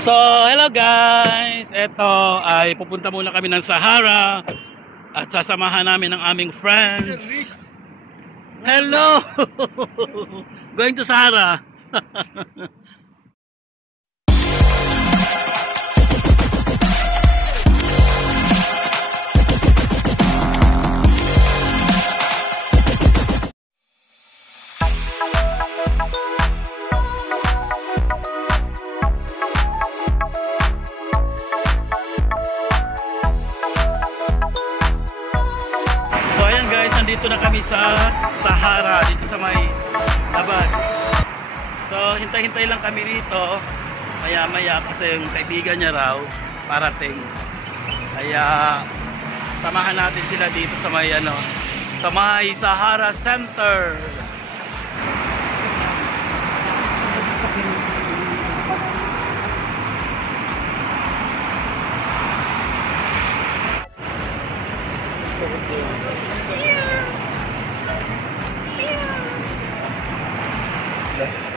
So, hello guys! Ito ay pupunta muna kami ng Sahara at sasamahan namin ang aming friends. Hello! Going to Sahara. Dito na kami sa Sahara, dito sa may labas. So, hintay-hintay lang kami dito. Maya-maya kasi yung kaibigan niya raw parating. Kaya samahan natin sila dito sa may sa may Sahara Center.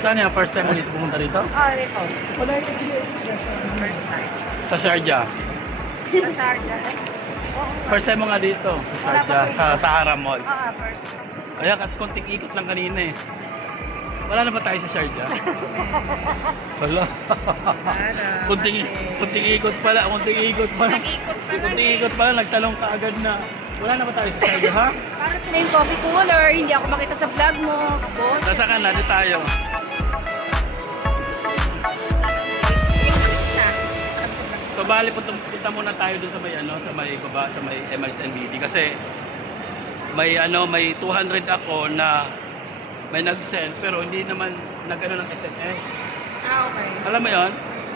Saan yan? First time mo dito pumunta rito? Dito. First time. Sa Sharjah? Sa Sharjah. First time mo nga dito, sa Sharjah, sa Sahara Mall. First time. Ayan, at konting ikot lang kanina eh. Wala na ba tayo sa Sharjah? Wala. Kunting ikot pala, kunting ikot pala, nagtalong ka agad na. Wala na ba tayo sa Sharjah, ha? Parang na yung coffee cooler, hindi ako makita sa vlog mo. Boss. Nasa ka na, di tayo. So bali punta muna tayo dun sa may sa may baba, sa may MRSNBD kasi may 200 ako na may nag-send pero hindi naman nag-ano ng SMS. Okay. Alam mo 'yon?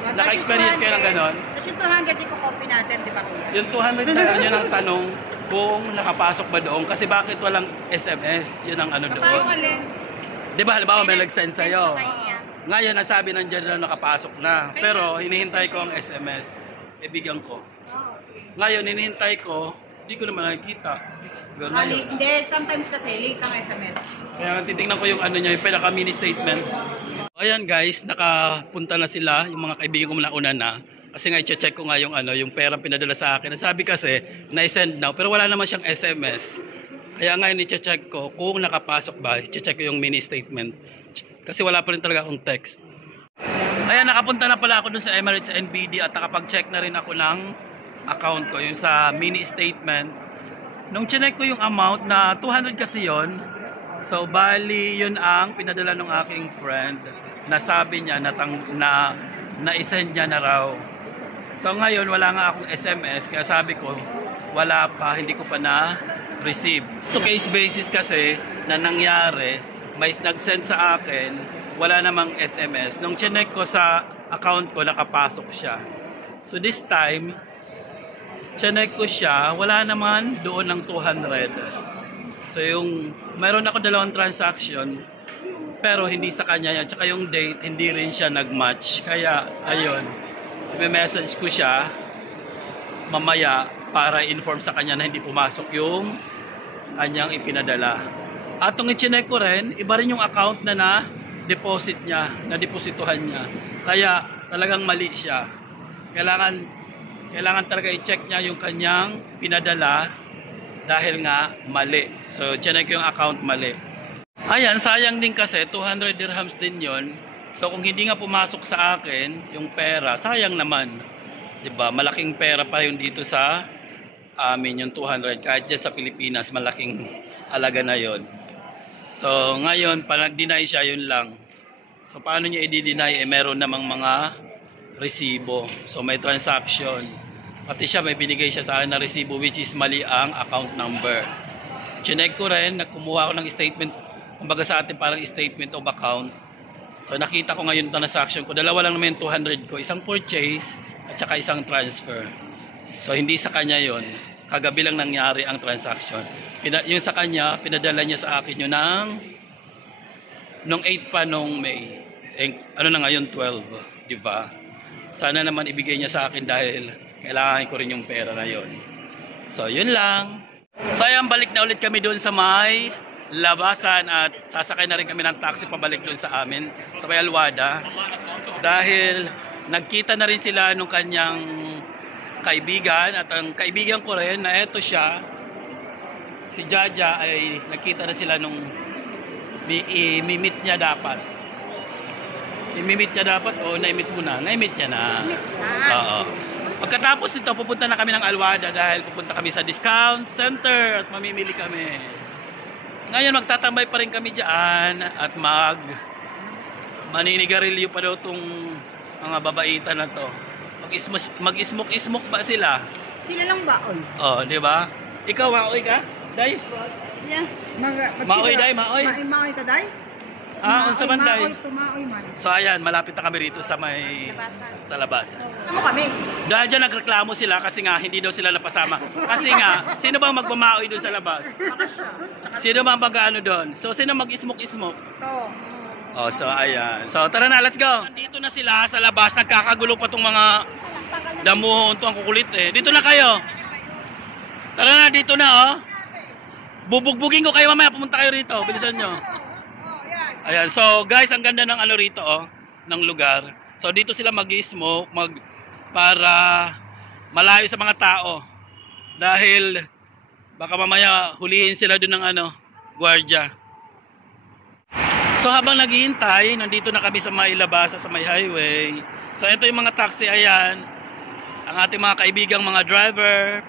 Naka-experience kayo ng ganon? Kasi 200 i-copy natin, di ba kuya? Yung 200 na yun ang tanong kung nakapasok ba doon kasi bakit walang SMS? Yun ang ano doon. Kapasok alin? Di ba halimbawa may nag-send sa'yo? Ngayon nasabi nandiyan na nakapasok na pero hinihintay ko ang SMS. Ibigyan ko. Ngayon, hinihintay ko, hindi ko naman nakikita. Hindi, sometimes kasi late ang SMS. Kaya titignan ko yung niya, yung pinaka-mini statement. Ayan guys, nakapunta na sila, yung mga kaibigan ko nauna na. Kasi nga, i-check ko nga yung perang pinadala sa akin. Sabi kasi, na-send now, pero wala naman siyang SMS. Kaya ngayon, i-check ko kung nakapasok ba, i-check ko yung mini statement. Kasi wala pa rin talaga akong text. Ayan, nakapunta na pala ako dun sa Emirates NBD at nakapag-check na rin ako ng account ko, yung sa mini statement. Nung chinek ko yung amount na 200 kasi yon, so bali yun ang pinadala ng aking friend na sabi niya na isend niya na raw. So ngayon wala nga akong SMS kaya sabi ko wala pa, hindi ko pa na-receive. So case basis kasi na nangyari, may nag-send sa akin, wala namang SMS. Nung chinek ko sa account ko, nakapasok siya. So this time, chinek ko siya, wala naman doon ng 200. So mayroon ako dalawang transaction, pero hindi sa kanya yan. Tsaka yung date, hindi rin siya nag-match. Kaya, ayun, i-message ko siya mamaya para inform sa kanya na hindi pumasok yung kanyang ipinadala. At nung i-chinek ko rin, iba rin yung account na deposit niya, na-depositohan niya. Kaya talagang mali siya. Kailangan talaga i-check niya yung kanyang pinadala dahil nga mali. So, check yung account mali. Ayan, sayang din kasi 200 dirhams din yon. So, kung hindi nga pumasok sa akin yung pera, sayang naman. 'Di ba? Malaking pera pa yun dito sa amin yung 200. Kahit dyan sa Pilipinas, malaking alaga na yon. So, ngayon, pag nag-deny siya, yun lang. So, paano niya i-deny? Meron namang mga resibo. So, may transaction. Pati siya, may binigay siya sa akin na resibo which is mali ang account number. Chinek ko rin, kumuha ko ng statement, kumbaga sa atin parang statement of account. So, nakita ko ngayon yung transaction ko. Dalawa lang naman yung 200 ko. Isang purchase at saka isang transfer. So, hindi sa kanya yon. Kagabi lang nangyari ang transaction. Yung sa kanya, pinadala niya sa akin yun nung 8 pa nung May. Ano na ngayon, 12. Diba? Sana naman ibigay niya sa akin dahil kailangan ko rin yung pera na yun. So, yun lang. So, ayan, balik na ulit kami doon sa may labasan at sasakay na rin kami ng taxi pabalik doon sa amin, sa may Alwada. Dahil nagkita na rin sila nung kanyang kaibigan at ang kaibigan ko rin na eto siya, si Jaja, ay nagkita na sila nung i-meet niya dapat. I-meet niya dapat o na-meet mo na? Na-meet niya na. Oo. Pagkatapos nito, pupunta na kami ng Alwada dahil pupunta kami sa discount center at mamimili kami. Ngayon magtatambay pa rin kami dyan at maninigarilyo pa daw tong mga babaitan na to. Mag-ismok-ismok pa sila. Sila lang ba? Oh, di ba? Ikaw, maoy ka? Day? Yeah. Maoy, day, maoy. Maoy ka, day? Unsa man, day? Maoy man. So ayan, malapit na kami rito sa labasan. Ano kami? Dahil dyan nagreklamo sila kasi nga hindi daw sila napasama. Kasi nga, sino bang magmamaoy doon sa labas? Sino bang mag-ano doon? So sino mag-ismok-ismok? Ito. Oh, so ayan. So tara na, let's go. Dito na sila sa labas, nagkakagulo pa tong mga damuhon, to ang kukulit eh. Dito na kayo. Tara na, dito na oh. Bubugbugin ko kayo mamaya, pumunta kayo rito. Bilisan nyo. Ayan, so guys, ang ganda ng ano rito oh, ng lugar. So dito sila mag-smoke, para malayo sa mga tao. Dahil baka mamaya hulihin sila doon ng ano, gwardiya. So habang naghihintay, nandito na kami sa may labasa, sa may highway. So ito yung mga taxi, ayan. Ang ating mga kaibigang mga driver,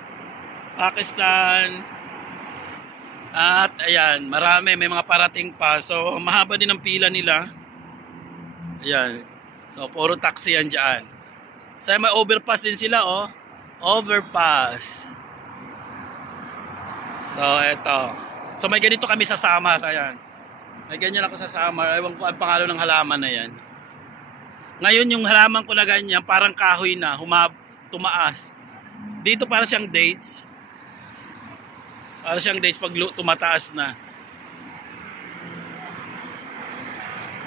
Pakistan. At ayan, marami, may mga parating pa. So mahaba din ang pila nila. Ayan. So puro taxi yan dyan. So may overpass din sila oh. Overpass. So eto. So may ganito kami sa Samar, ayan. May ganyan ako sa Samar. Ewan ko ang pangalan ng halaman na yan. Ngayon yung halaman ko na ganyan, parang kahoy na, tumaas. Dito para siyang dates. Para siyang dates pag tumataas na.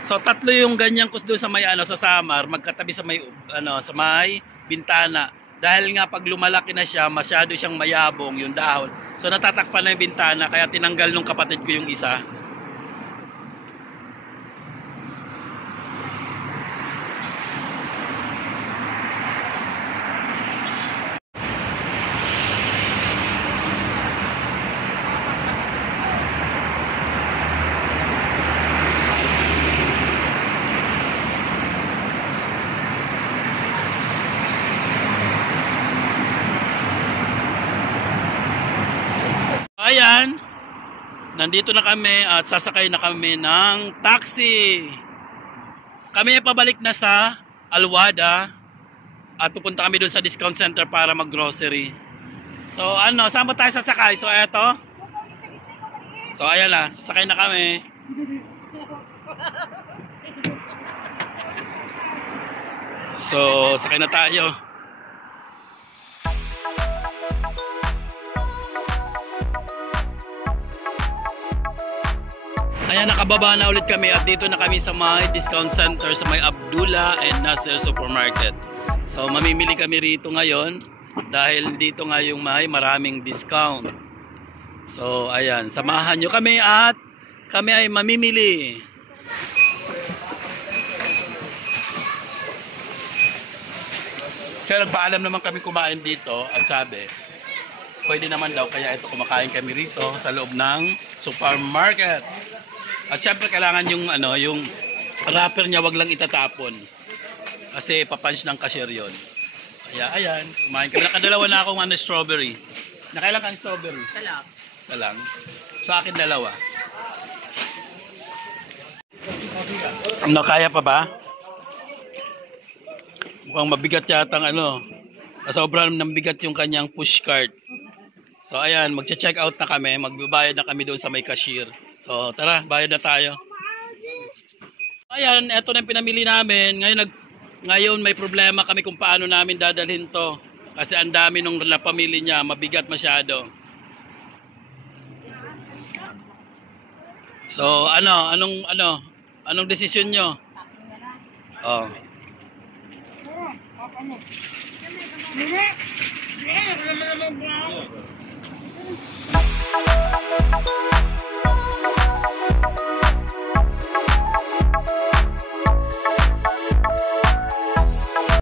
So tatlo yung ganyan ko doon sa may ano sa Samar, magkatabi sa may ano sa may bintana. Dahil nga pag lumalaki na siya, masyado siyang mayabong yung dahon. So natatakpan na yung bintana kaya tinanggal nung kapatid ko yung isa. Ayan, nandito na kami at sasakay na kami ng taxi. Kami ay pabalik na sa Alwada at pupunta kami doon sa discount center para mag-grocery. So ano, saan ba tayo sasakay? So eto. So ayan na, sasakay na kami. So sakay na tayo. Ayan, nakababa na ulit kami at dito na kami sa may discount center sa may Abdullah and Nasser Supermarket. So mamimili kami rito ngayon dahil dito nga yung may maraming discount. So ayan, samahan nyo kami at kami ay mamimili. Kaya nagpaalam naman kami kumain dito at sabi, pwede naman daw kaya ito kumakain kami rito sa loob ng supermarket. At syempre kailangan yung ano, yung wrapper niya wag lang itatapon. Kasi papunch ng cashier 'yon. Kaya ayan, kumain kami. Nakadalawa na akong ano, strawberry. Nakailan kang strawberry? Salang. Salang. Sa akin dalawa. Ano, kaya pa ba? Mukhang mabigat yata ang ano. Sobrang nabigat yung kanyang push cart. So ayan, magche-check out na kami. Magbabayad na kami doon sa may cashier. So tara, bayad na tayo. Ayan, eto na yung pinamili namin. Ngayon may problema kami kung paano namin dadalhin to. Kasi ang dami nung napamili niya, mabigat masyado. So anong desisyon nyo? Oh.